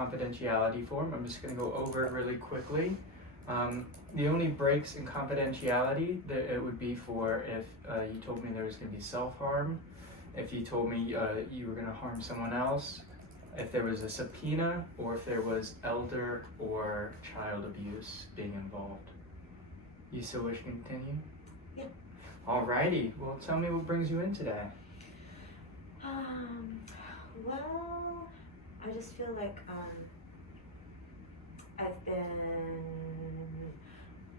Confidentiality form. I'm just going to go over it really quickly. The only breaks in confidentiality that it would be for if you told me there was going to be self-harm, if you told me you were going to harm someone else, if there was a subpoena, or if there was elder or child abuse being involved. You still wish to continue? Yeah. Alrighty. Well, tell me what brings you in today. Well, I just feel like I've been,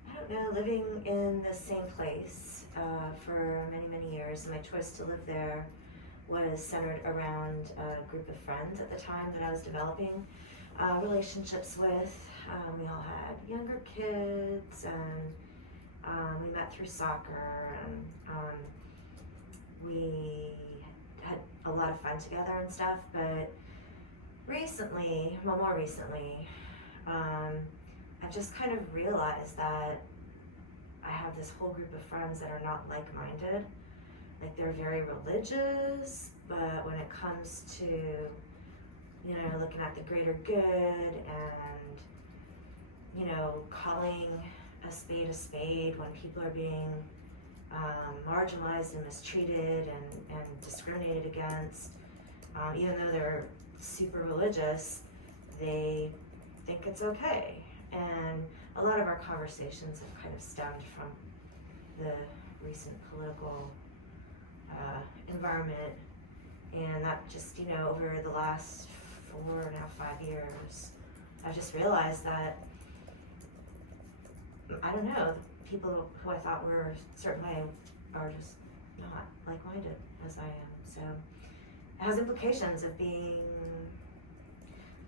I don't know, living in the same place for many, many years. My choice to live there was centered around a group of friends at the time that I was developing relationships with. We all had younger kids, and we met through soccer, and we had a lot of fun together and stuff. But more recently, I've just kind of realized that I have this whole group of friends that are not like-minded. Like, they're very religious, but when it comes to, looking at the greater good and, calling a spade when people are being marginalized and mistreated and discriminated against, even though they're super religious, they think it's okay. And a lot of our conversations have kind of stemmed from the recent political environment, and that just, over the last 4.5, 5 years, I've just realized that, I don't know, the people who I thought were a certain way are just not like-minded as I am. So it has implications of being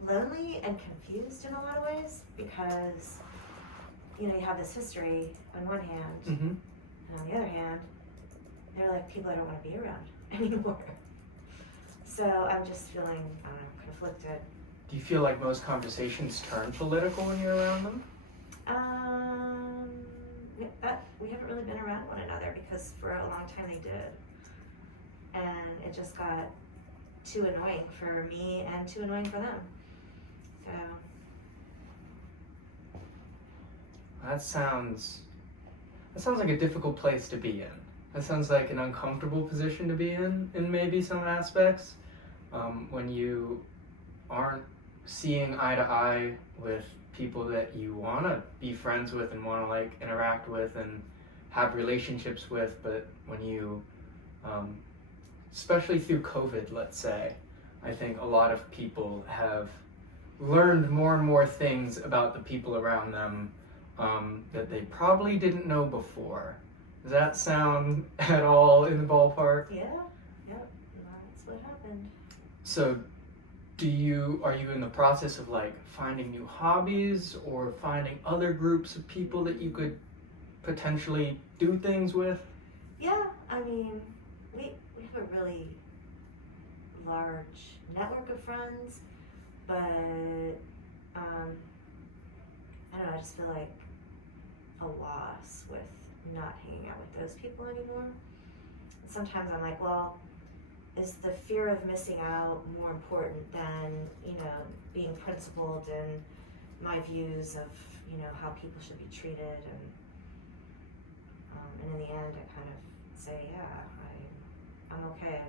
lonely and confused in a lot of ways, because you have this history on one hand, and on the other hand, they're like people I don't want to be around anymore. So I'm just feeling, I don't know, conflicted. Do you feel like most conversations turn political when you're around them? We haven't really been around one another, because for a long time they did. And it just got too annoying for me and too annoying for them. So. That sounds like a difficult place to be in. That sounds like an uncomfortable position to be in maybe some aspects, when you aren't seeing eye to eye with people that you want to be friends with and want to interact with and have relationships with, but when you, especially through COVID, let's say, I think a lot of people have learned more and more things about the people around them that they probably didn't know before. Does that sound at all in the ballpark? Yeah, that's what happened. So are you in the process of finding new hobbies or finding other groups of people that you could potentially do things with? Yeah, I mean, we have a really large network of friends, but I don't know, I just feel like a loss with not hanging out with those people anymore. Sometimes I'm like, well, is the fear of missing out more important than, being principled in my views of, how people should be treated? And in the end, I kind of say, yeah, I'm okay.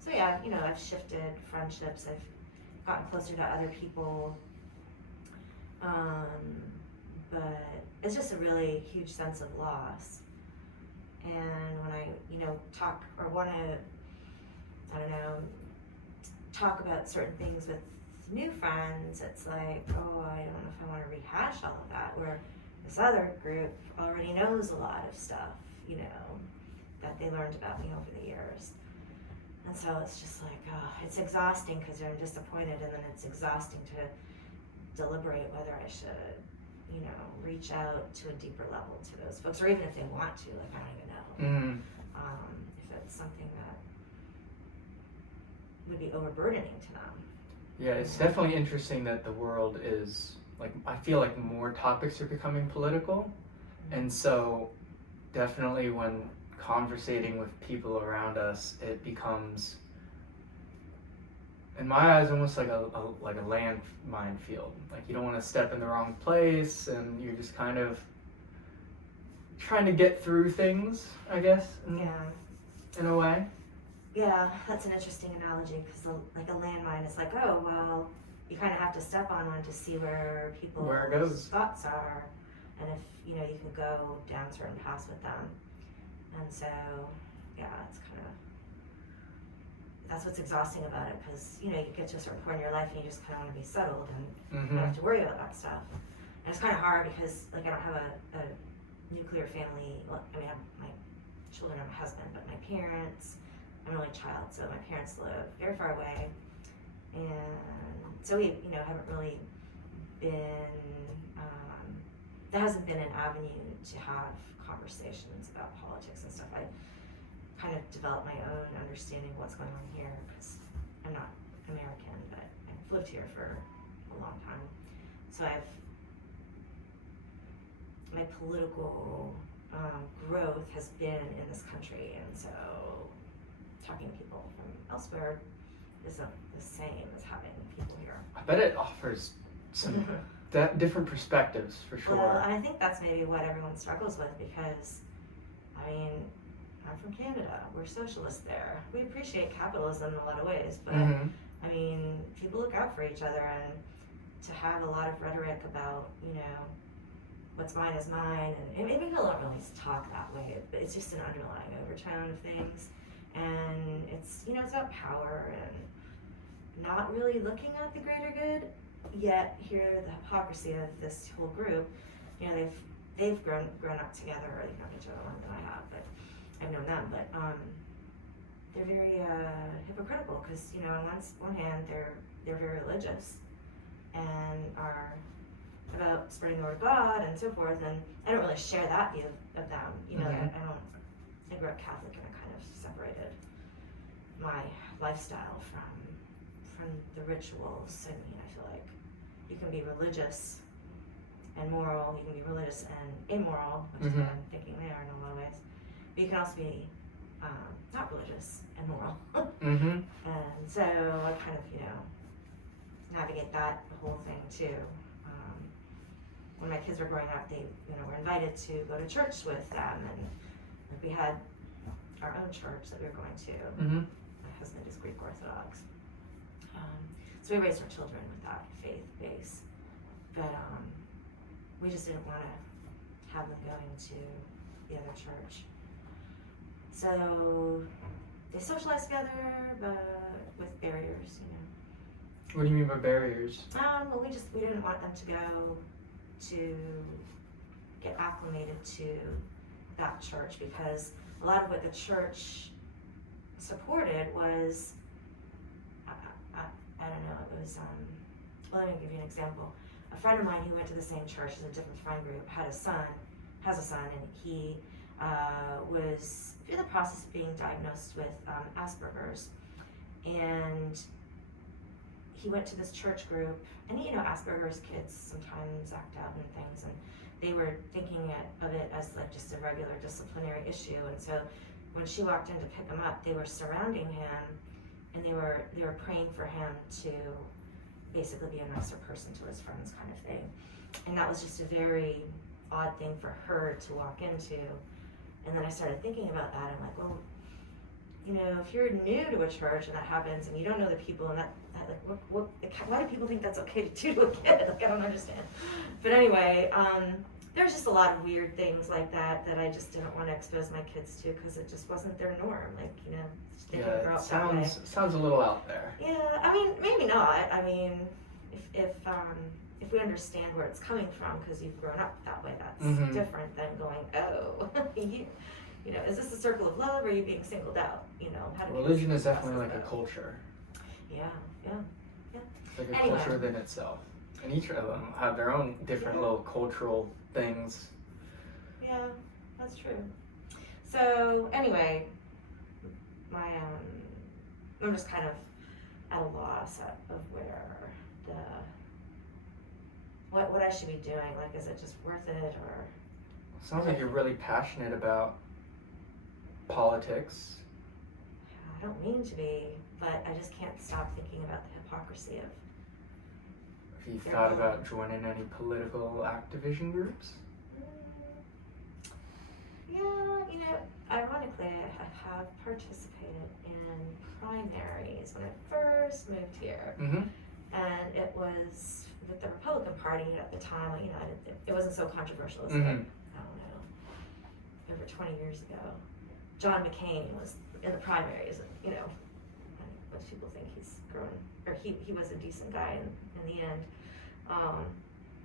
So yeah, I've shifted friendships. I've gotten closer to other people. But it's just a really huge sense of loss. And when I, talk or want to, talk about certain things with new friends, it's like, oh, I don't know if I want to rehash all of that, where this other group already knows a lot of stuff, that they learned about me over the years. And so it's just like, it's exhausting because you're disappointed, and then it's exhausting to deliberate whether I should, reach out to a deeper level to those folks, or even if they want to, I don't even know. If it's something that would be overburdening to them. Yeah, it's definitely interesting that the world is, I feel like more topics are becoming political, and so definitely when conversating with people around us, it becomes in my eyes, almost like a land minefield. Like you don't want to step in the wrong place, and you're just kind of trying to get through things, I guess. In a way. Yeah, that's an interesting analogy because like a landmine is like, oh well, you kind of have to step on one to see where Where it goes. thoughts are, and if you know you can go down certain paths with them, and so yeah, it's kind of that's what's exhausting about it because you know you get to a certain point in your life and you just kind of want to be settled and you don't have to worry about that stuff, and it's kind of hard because like I don't have a nuclear family. Well, I mean I have my children and my husband, but my parents. I'm an only child, so my parents live very far away, and so we, you know, haven't really been. There hasn't been an avenue to have conversations about politics and stuff. I kind of developed my own understanding of what's going on here because I'm not American, but I've lived here for a long time, so my political growth has been in this country, and so. Talking to people from elsewhere isn't the same as having people here. I bet it offers some different perspectives for sure. Well, and I think that's maybe what everyone struggles with because, I mean, I'm from Canada. We're socialists there. We appreciate capitalism in a lot of ways, but I mean, people look out for each other, and to have a lot of rhetoric about, you know, what's mine is mine, and maybe people don't really talk that way, but it's just an underlying overtone of things. And it's, you know, it's about power and not really looking at the greater good. Yet here, the hypocrisy of this whole group, you know, they've grown up together. Or they've known each other longer than I have, but I've known them. But they're very hypocritical because, you know, on one hand, they're very religious and are about spreading the word of God and so forth. And I don't really share that view of them. You know, I grew up Catholic and I kind of separated my lifestyle from the rituals. I mean, I feel like you can be religious and moral, you can be religious and immoral, which is what I'm thinking there in a lot of ways. But you can also be not religious and moral. And so I kind of, you know, navigate that whole thing too. When my kids were growing up, they, you know, were invited to go to church with them, and like, we had our own church that we were going to. My husband is Greek Orthodox. So we raised our children with that faith base. But we just didn't want to have them going to the other church. So they socialized together, but with barriers, you know. What do you mean by barriers? Well, we didn't want them to go to get acclimated to that church because a lot of what the church supported was, I don't know, it was, well, let me give you an example. A friend of mine who went to the same church as a different friend group has a son, and he was in the process of being diagnosed with Asperger's. And he went to this church group, and you know, Asperger's kids sometimes act out and things, and they were thinking of it as like just a regular disciplinary issue. And so when she walked in to pick him up, they were surrounding him, and they were praying for him to basically be a nicer person to his friends, kind of thing. And that was just a very odd thing for her to walk into. And then I started thinking about that. I'm like, well, you know, if you're new to a church and that happens, and you don't know the people, and that like, why do people think that's okay to do to a kid? Like, I don't understand. But anyway, there's just a lot of weird things like that I just didn't want to expose my kids to because it just wasn't their norm. Like, you know, they can grow up that way. Sounds a little out there. Yeah, I mean, maybe not. I mean, if we understand where it's coming from because you've grown up that way, that's different than going, oh, you know, is this a circle of love or are you being singled out? You know, how do religion is definitely like a culture. Yeah. It's like a culture within itself. And each of them have their own different little cultural things. Yeah, that's true. So anyway, I'm just kind of at a loss of where what I should be doing. Like, is it just worth it, or? Sounds like you're really passionate about politics. I don't mean to be, but I just can't stop thinking about the hypocrisy of. Have you thought about joining any political activism groups? Yeah, you know, ironically, I have participated in primaries when I first moved here, Mm-hmm. and it was with the Republican Party at the time. You know, it wasn't so controversial as Mhm. like, I don't know, over 20 years ago. John McCain was in the primaries, and you know, most people think he's grown, or he was a decent guy in the end,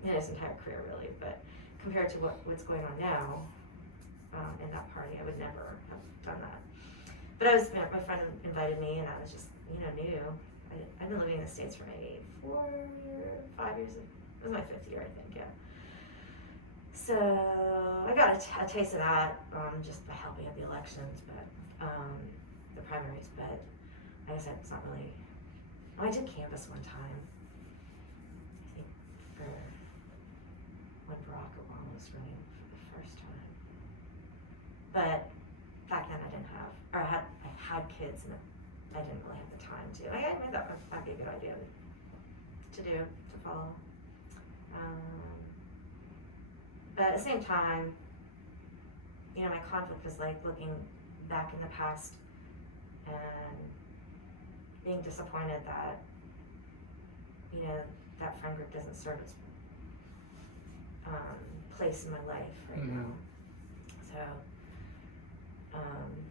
in his entire career really. But compared to what's going on now. In that party, I would never have done that. But my friend invited me, and I was just, new. I've been living in the States for maybe 5 years. It was my 5th year, I think, yeah. So I got a taste of that just by helping at the elections, but the primaries. But like I said, it's not really. I did canvass one time. I think for when Barack Obama was running for the first time. But back then I had kids and I didn't really have the time to. I thought that'd be a good idea to follow. But at the same time, my conflict was like looking back in the past and being disappointed that, that friend group doesn't serve its place in my life right now. So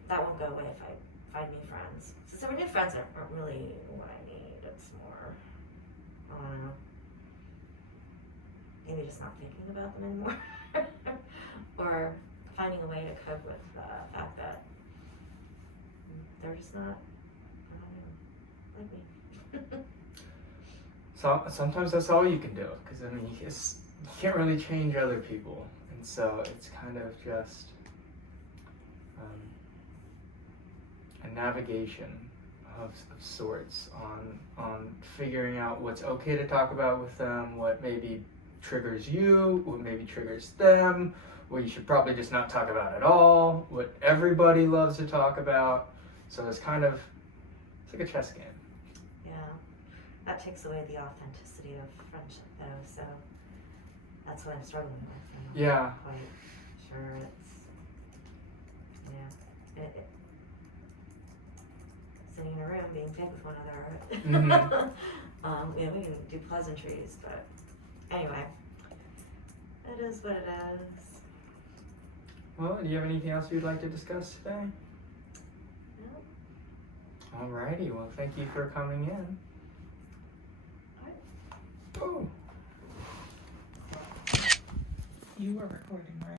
that won't go away if I find new friends. So new friends aren't really what I need. It's more, I don't know, maybe just not thinking about them anymore. Or finding a way to cope with the fact that they're just not, I don't know, like me. So sometimes that's all you can do, because you can't really change other people, and so it's kind of just a navigation of sorts on figuring out what's okay to talk about with them, what maybe triggers you, what maybe triggers them, what you should probably just not talk about at all, what everybody loves to talk about. So it's like a chess game. Yeah, that takes away the authenticity of friendship though, so that's what I'm struggling with. I'm Yeah. not quite sure sitting in a room being big with one another. Mm-hmm. We can do pleasantries, but anyway, it is what it is. Well, do you have anything else you'd like to discuss today? No. Alrighty, well, thank you for coming in. Oh. You are recording, right?